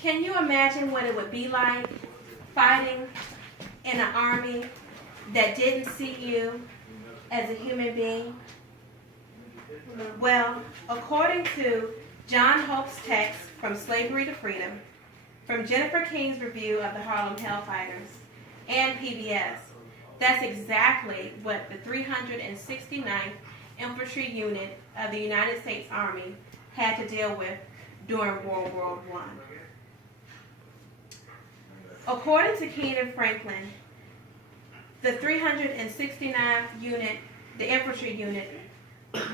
Can you imagine what it would be like fighting in an army that didn't see you as a human being? Well, according to John Hope's text, From Slavery to Freedom, from Jennifer King's review of the Harlem Hellfighters, and PBS, that's exactly what the 369th Infantry Unit of the United States Army had to deal with during World War I. According to Keenan Franklin, the 369th unit, the infantry unit,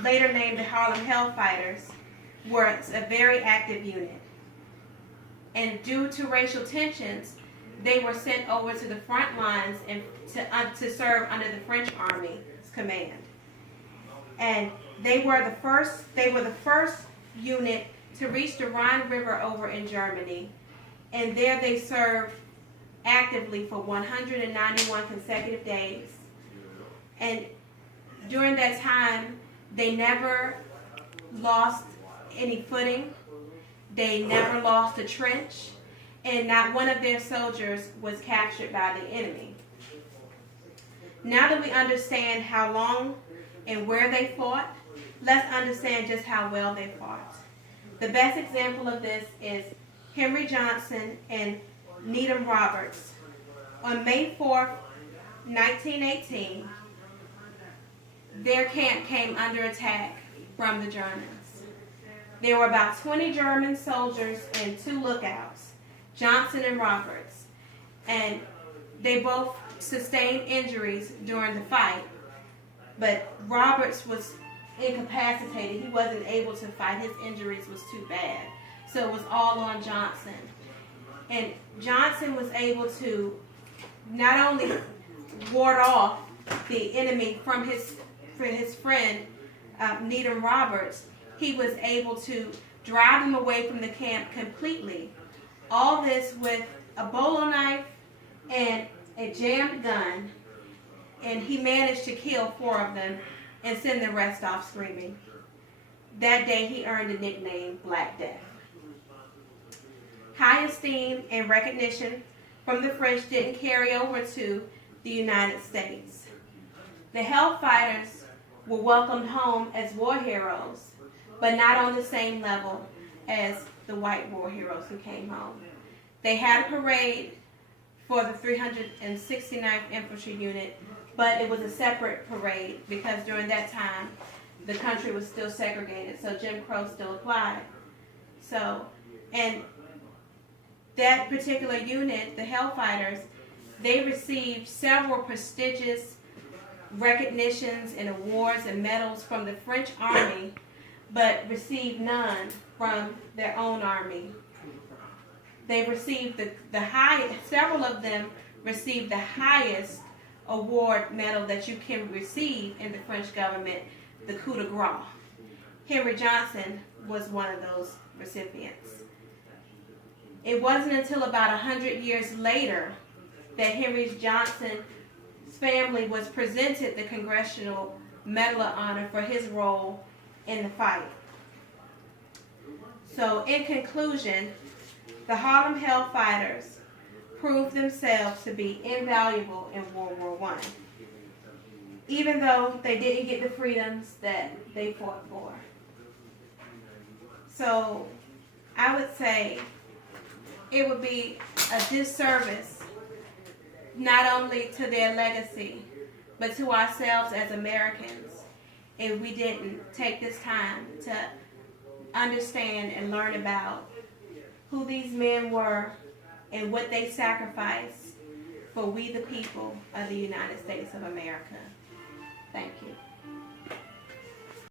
later named the Harlem Hellfighters, was a very active unit. And due to racial tensions, they were sent over to the front lines and to serve under the French Army's command. And they were the first unit to reach the Rhine River over in Germany. And there they served actively for 191 consecutive days. And during that time, they never lost any footing. They never lost a trench. And not one of their soldiers was captured by the enemy. Now that we understand how long and where they fought, let's understand just how well they fought. The best example of this is Henry Johnson and Needham Roberts. On May 4th, 1918, their camp came under attack from the Germans. There were about 20 German soldiers and 2 lookouts, Johnson and Roberts, and they both sustained injuries during the fight, but Roberts was incapacitated. He wasn't able to fight. His injuries was too bad. So it was all on Johnson. And Johnson was able to not only ward off the enemy from his friend, Needham Roberts, he was able to drive him away from the camp completely. All this with a bolo knife and a jammed gun, and he managed to kill 4 of them and send the rest off screaming. That day he earned the nickname Black Death. High esteem and recognition from the French didn't carry over to the United States. The Hellfighters were welcomed home as war heroes, but not on the same level as the white war heroes who came home. They had a parade for the 369th Infantry Unit, but it was a separate parade because during that time the country was still segregated, so Jim Crow still applied. And that particular unit, the Hellfighters, they received several prestigious recognitions and awards and medals from the French Army, but received none from their own army. They received the highest, several of them received the highest award medal that you can receive in the French government, the coup de grace. Henry Johnson was one of those recipients. It wasn't until about 100 years later that Henry Johnson's family was presented the Congressional Medal of Honor for his role in the fight. So, in conclusion, the Harlem Hellfighters proved themselves to be invaluable in World War I, even though they didn't get the freedoms that they fought for. So, I would say it would be a disservice not only to their legacy, but to ourselves as Americans if we didn't take this time to understand and learn about who these men were and what they sacrificed for we the people of the United States of America. Thank you.